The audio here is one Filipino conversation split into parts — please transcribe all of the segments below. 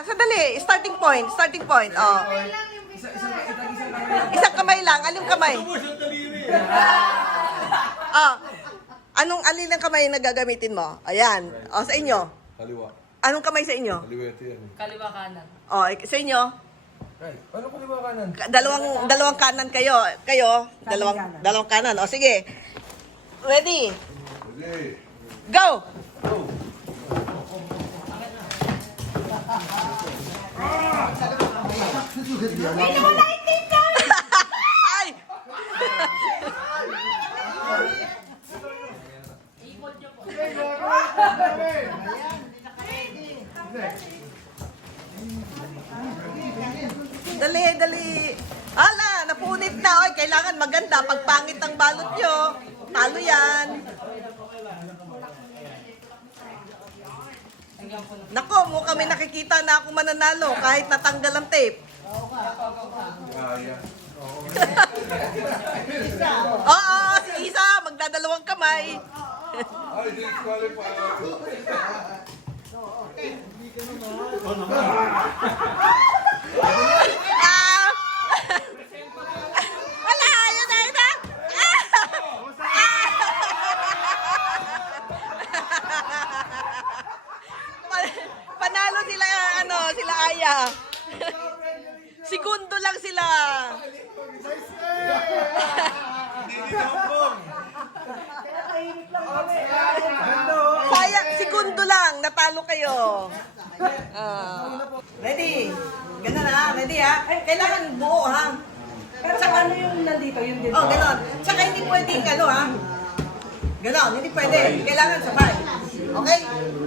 Sandali. Starting point. Starting point. Oh. Isang kamay lang. Anong kamay? Oh. Alin ang kamay na gagamitin mo? Ayan. O, sa inyo. Kaliwa. Anong kamay sa inyo? Kaliwa ito yan. Kaliwa kanan. O, sa inyo? Ay, ano kaliwa kanan? Dalawang kanan kayo. Kayo, dalawang kanan. O, sige. Ready? Ready. Go! Ay! Dali, dali. Hala, napunit na. Oy, kailangan maganda. Pag pangit ang balot nyo, talo yan. Nako, mukha may nakikita na ako mananalo kahit natanggal ang tape. Oo, si Isa, magdadalawang kamay. Ay, disqualify. Ah! Wala, yun na, yun na. Panalo sila, sila Aya. Segundo lang sila. Sayang, segundo lang. Natalo kayo. Ready? Ganun ha? Ready ha? Kailangan buo ha? Pero sa ano yung nandito? Yung dito? Oh, ganon. Tsaka hindi pwedeng ha? Ganon, hindi pwede. Kailangan sabay. Okay?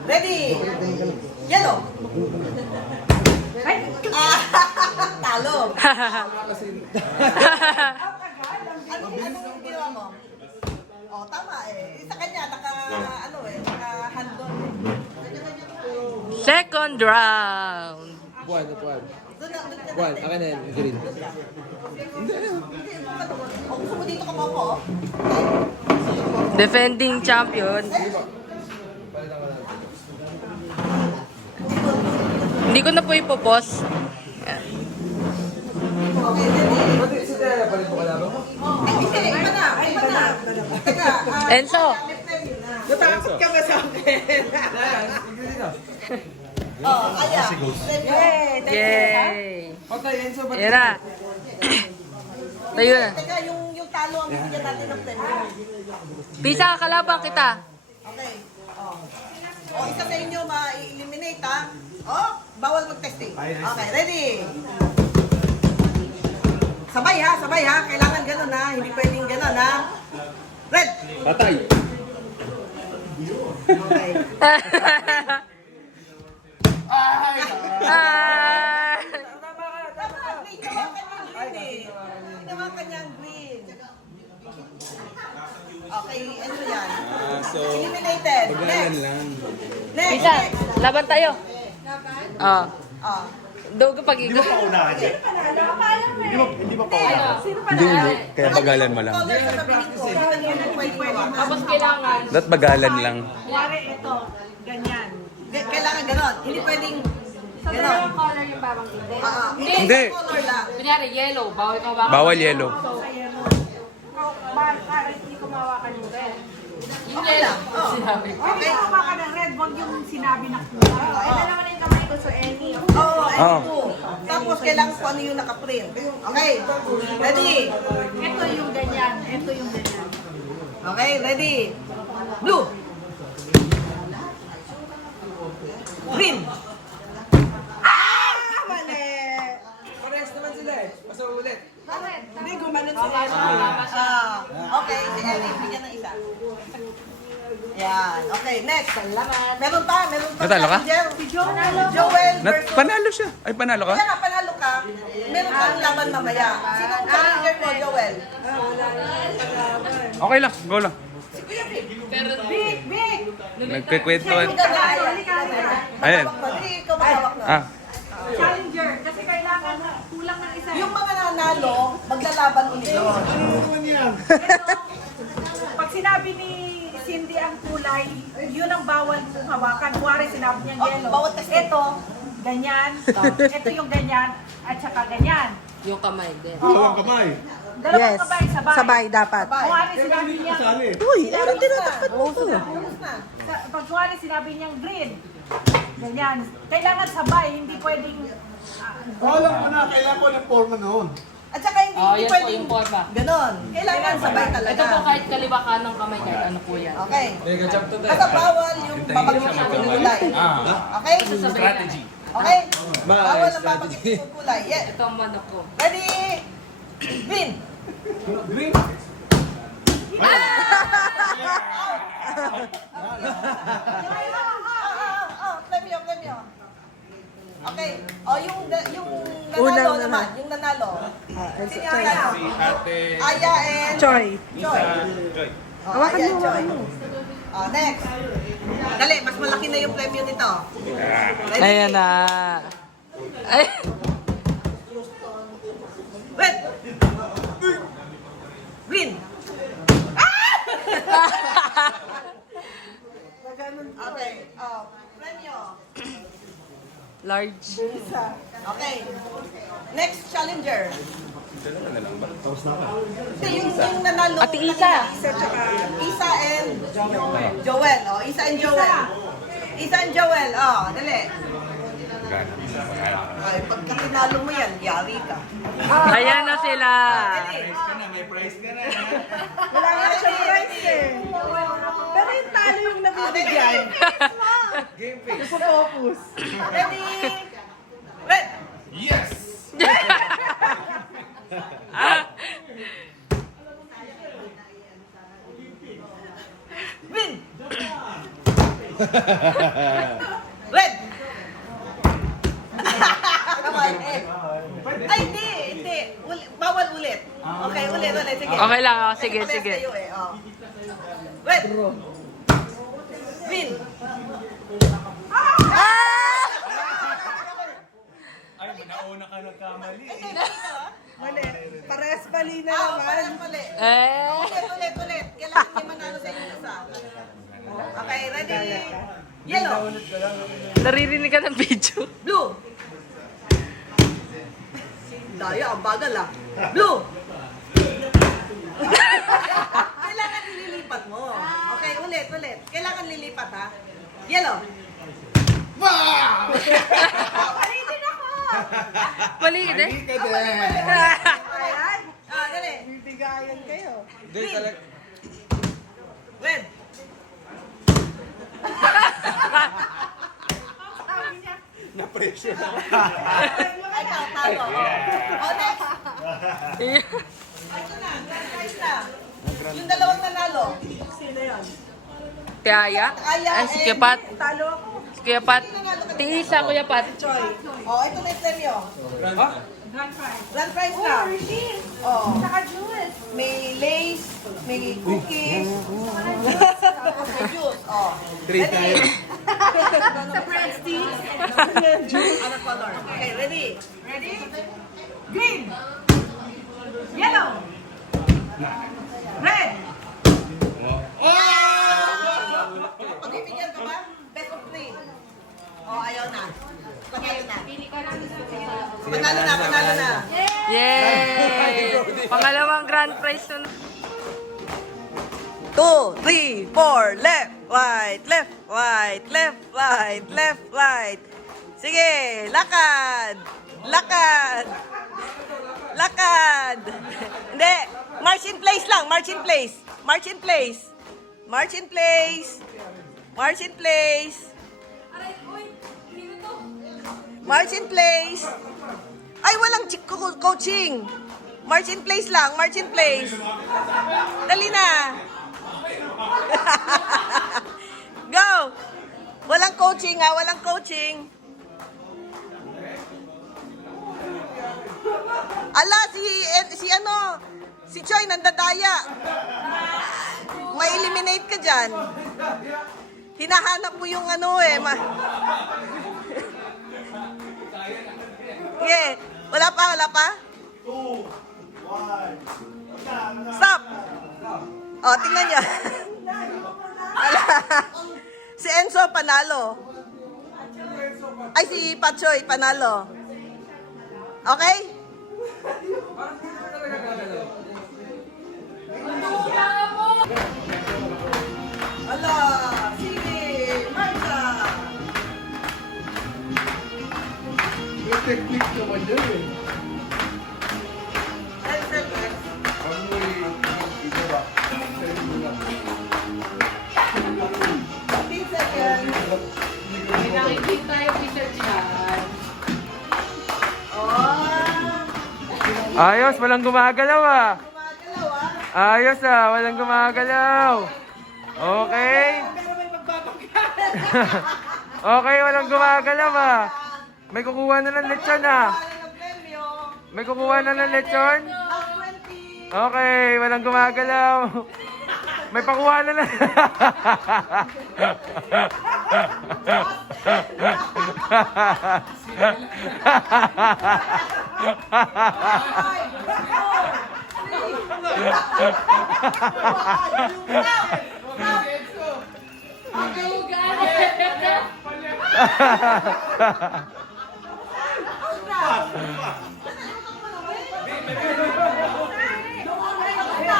Ready? Yellow. Ay! Talo. Anong ginawa mo? Oh, tama eh. Sa kanya, naka-handle. Second round. Buwan. Doon na Buwan, akin na yun, green. Oh, gusto mo dito ka mo ako? Defending champion. Hindi ko na po ipopos. Okay, ready? Pati si Daya, palit mo kalaban mo? Ay, hindi. Iba na. Teka, Enzo. natakot ka ba sa akin? Oh, Aya. Yay! Okay, Enzo, ba't? Yan na. Tayo na. Teka, yung talo ang bigyan natin ng premyo. Pisa, kalaban kita. Okay. Oh, isa sa inyo ma-eliminate ha. Oh, bawal mag-testing. Okay, ready? Sabay ha. Kailangan ganun ha. Hindi pwedeng ganun ha. Red. Patay! Okay. Ah! Tama, ginawa ka niyang green eh. Ginawa ka niyang green. Okay, ano yan? Eliminated. Next. Next. Pisa, laban tayo. Oh. Oh. Doon ko pag-ikot. Hindi. Kaya bagalan mo lang. Color sa sabihin ko. Hindi niyo na pwede hawakan. Tapos kailangan. Dapat bagalan lang. Kuwari ito, ganyan. Kailangan ganon. Hindi pwedeng So, ganon. dalawang color yung parang hindi. Hindi. Color lang. Kunyari, yellow. Bawal ka ba? Bawal yellow. So, sa yellow. Para hindi ko mawakan yung red. Yung yellow. Sinabi. Okay, mawakan ng red, wag yung sinabi na kulay. Ito naman yung kamay ko, so any. Oo, Oh. ito. Tapos kailangan kung ano yung nakaprint. Okay. Ready? Ito yung ganyan, ito yung ganyan. Okay, ready? Blue. Green. Ah! Mali. Pares naman sila eh. Basta ulit. Hindi, gumanon si Ellie. Okay, si Ellie, bigyan ng isa. Yan. Okay, next. Meron pa. Natalo ka? Joel versus... Panalo siya. Ay, panalo ka? Kaya nga, panalo ka. Meron kang laban mamaya. Sino ang challenger mo, Joel? Okay lang. Go lang. Big, big! Nagkikwentuhan. Ayan. Ikaw mahawak na. Ah. Challenger, kasi kailangan kulang ng isa. Yung mga nanalo, maglalaban ulit yun. Pag sinabi ni Cindy ang kulay, yun ang bawal mong hawakan. Kuwari sinabi niyang Oh, yellow. bawal kasi. Ito, ganyan. Ito yung ganyan. At saka ganyan. Yung kamay din. Oo. Dalawang Yes. kamay, sabay. Sabay dapat. Kung ano sinabi niya, Uy, ano tinatakot mo ko? pag kung ano sinabi niyang green, ganyan. Kailangan sabay, hindi pwedeng... Alam ko na, kailangan ko ng forma noon. At saka hindi, Oh, hindi yan po pwedeng yung forma. ganon. Kailangan sabay talaga. Ito po kahit kaliwa ka ng kamay, kahit ano po yan. Okay. Mega jump to Basta bawal yung babagin ng kulay. Okay? Strategy. Okay? Bye, Bawal ang strategy. babagin ng kulay. Yeah. Ito ang manok ko. Ready? Green. Green. Premyo, premyo. Okay. O, yung nanalo Unang naman. Yung nanalo. Sino yung Choy. nanalo? Aya and Choy. Joy. Oh, Hawakan Aya mo, and Joy. hawakan mo. Oh, next. Dali, mas malaki na yung premyo nito. Ready? Ayan na. Ay. Red. Green. Okay. Oh, premyo. Large. Okay. Next challenger. Hindi, yung nanalo. Ate Isa. Isa and Joel. Oh, Isa and Joel. Isa and Joel. Oh, dali. Ay, pagka tinalo mo yan, yari ka. Ayan na sila. Dali. Wala nga siyang price eh. Pero yung talo yung nabibigyan. Game face. Focus. Ready? Red. Green. Red. Come on, eh. Ay, hindi. Bawal ulit. Okay, ulit. Sige. Okay lang. Oh. Sige, Parehas sige. kayo eh. Oh. Red. Green. Ay, nauna ka nagkamali. Mali. Parehas mali na Ah, naman. parehas mali. Eh. Ulit. Kailangan may manalo sa inyo isa. Okay, ready? Yellow. Naririnig ka ng video. Blue. Daya, ang bagal ah. Blue. Kailangan ililipat mo. Okay, ulit. Kailangan lilipat ha. Yellow. Palitin ako! Mali din. Ayan. Ah, dali. Bibigayan kayo. Hindi talaga. Red. Na-pressure. Ay, talo. Oh, next. Ito na, grand prize na. Yung dalawang nanalo. Tiaya. Ay, si Kuya Pat. Talo ako. Si Kuya Pat. Tiisa, Kuya Pat. Oh, ito na yung premyo. Grand prize. Grand prize na. Oh, Saka juice. may lace, may cookies, tapos may juice. Oh. Three Ready? times. Sa breadsticks. Other color. Okay, ready? Ready? Green. Yellow. Red. Pagbibigyan ka ba? Best of 3. Oh, ayaw na. Panalo na. Panalo na. Yay! Pangalawang grand prize na. 2, 3, 4, left, right, left, right, left, right, left, right. Sige, lakad! Lakad! Lakad! Hindi, march in place lang, march in place. March in place. March in place. March in place. March in place. Ay, walang coaching. March in place lang, march in place. Dali na. Go! Walang coaching ha, walang coaching. Ala, si Choy nandadaya. May eliminate ka dyan. Hinahanap mo yung ano eh. Okay, wala pa? Stop! Oh, tingnan niyo. Si Enzo panalo. Ay, si Pachoy, panalo. Okay? Ala, sige, marcha. May technique naman yun eh. Ano mo i-igawa? May nakikita yung picture dyan. Ayos, walang gumagalaw ah. Ayos ah, walang gumagalaw. Okay. Okay, walang gumagalaw ah. May kukuha na ng lechon ah. May kukuha na ng lechon? Okay, walang gumagalaw. May pakuha na lang.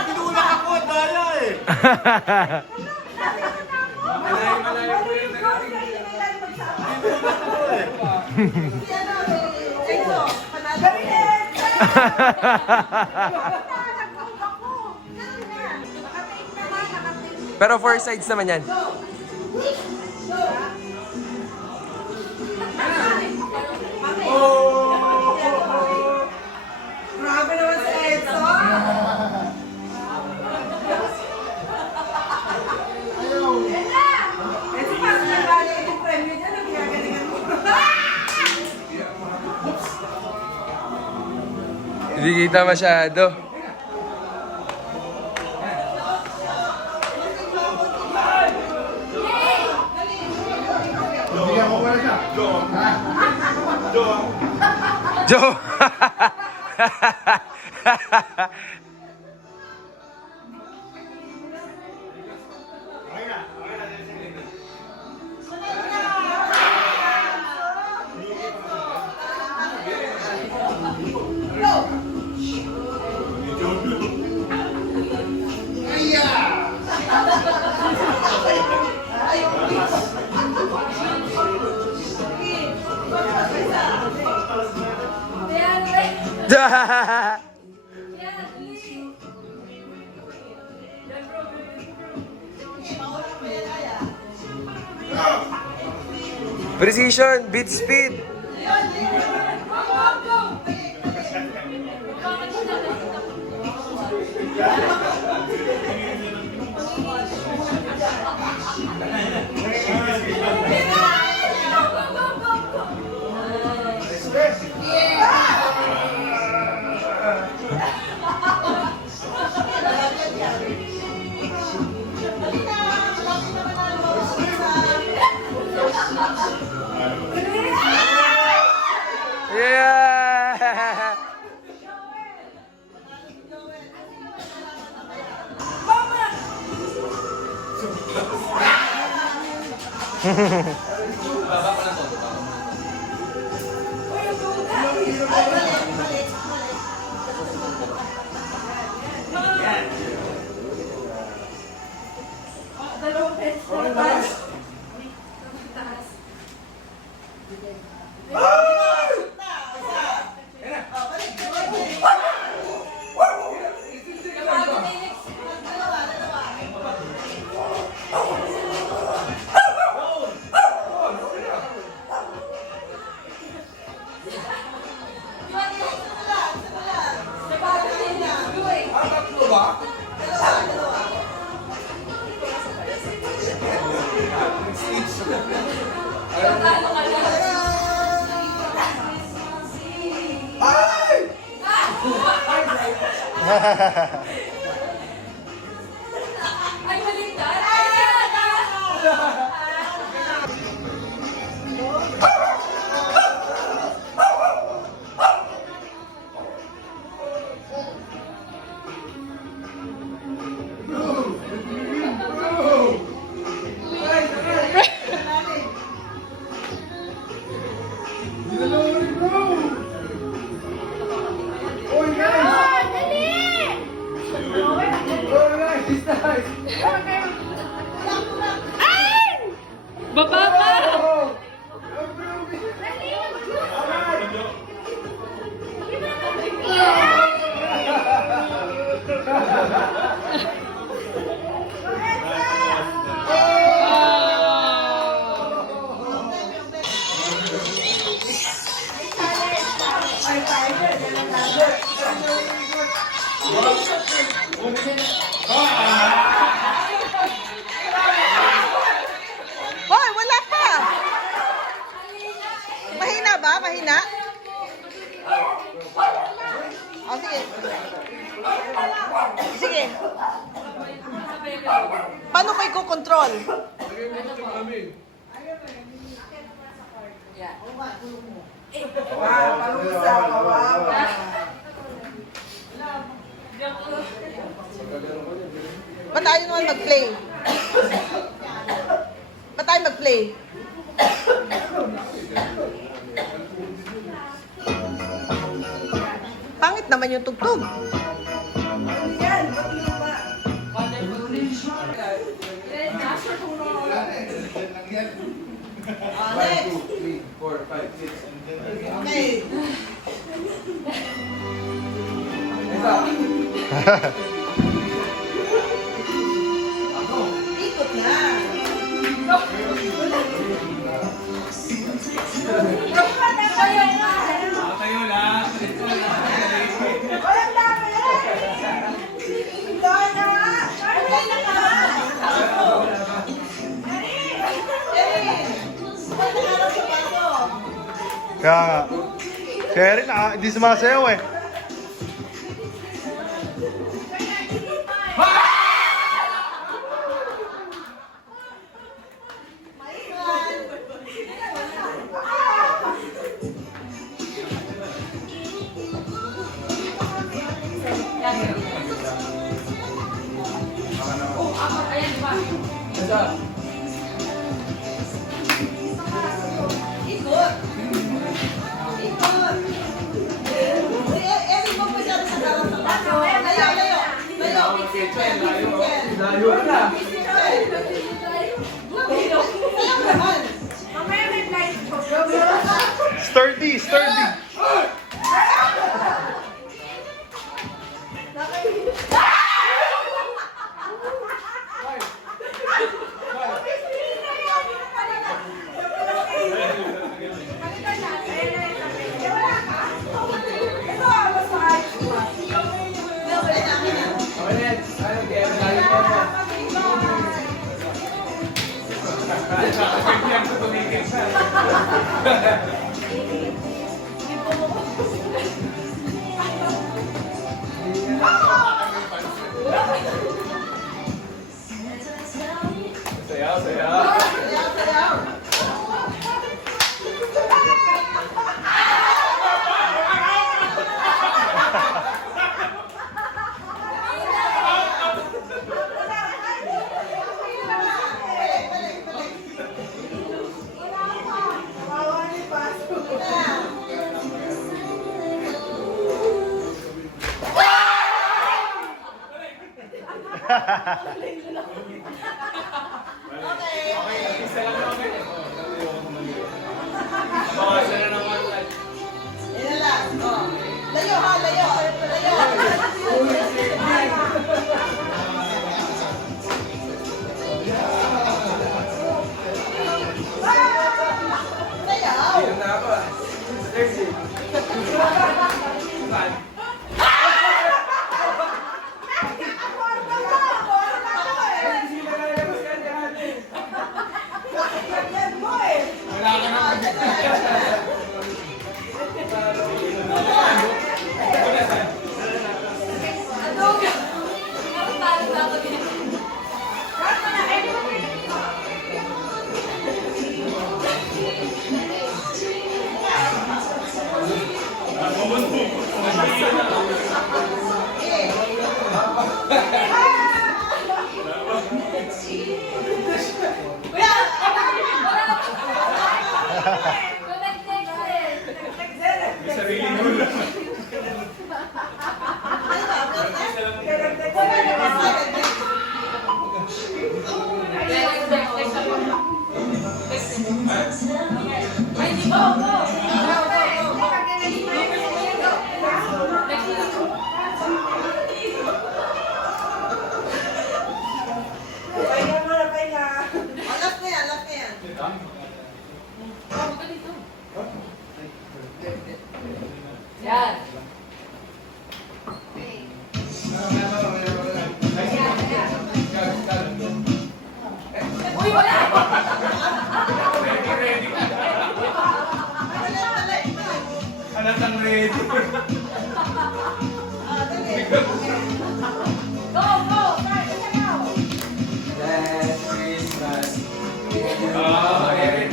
Tinulak ako, daya eh. Pero 4 sides naman yan. Grabe naman si Edson. Edson, parang nabali yung premyo niya. Nagkagalingan mo. Hindi kita masyado. Bigyan ko pala siya. Joe! Precision, beat speed. Yeah! Ay, baliktad! Ay, Hoy, wala pa! Mahina ba? Mahina? Oh, sige. Sige. Paano ko i-control? Ba't tayo naman mag-play? Ba't tayo mag-play? Pangit naman yung tugtog. Okay. Ikot na. Tayo lang. Walang dami eh! Doon na nga! Doon na nga! Kaya nga. Si Erin, hindi sumasayaw eh. Ikot. Ikot. Erin, mo pa siya sa dalang sa paso. Layo, layo. Layo. Layo na. Mamaya may blind po. Sturdy, sturdy. Sayaw, sayaw. Yan lang. Oh. Layo ha, layo. Layo. Last na yan, last na yan. Yan. Halatang ready. Go, go! Guys, ikaw! Last Christmas. Oh, Erin.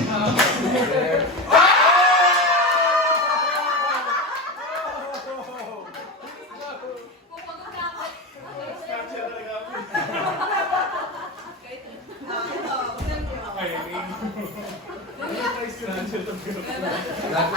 Pupagod na ako. Ay,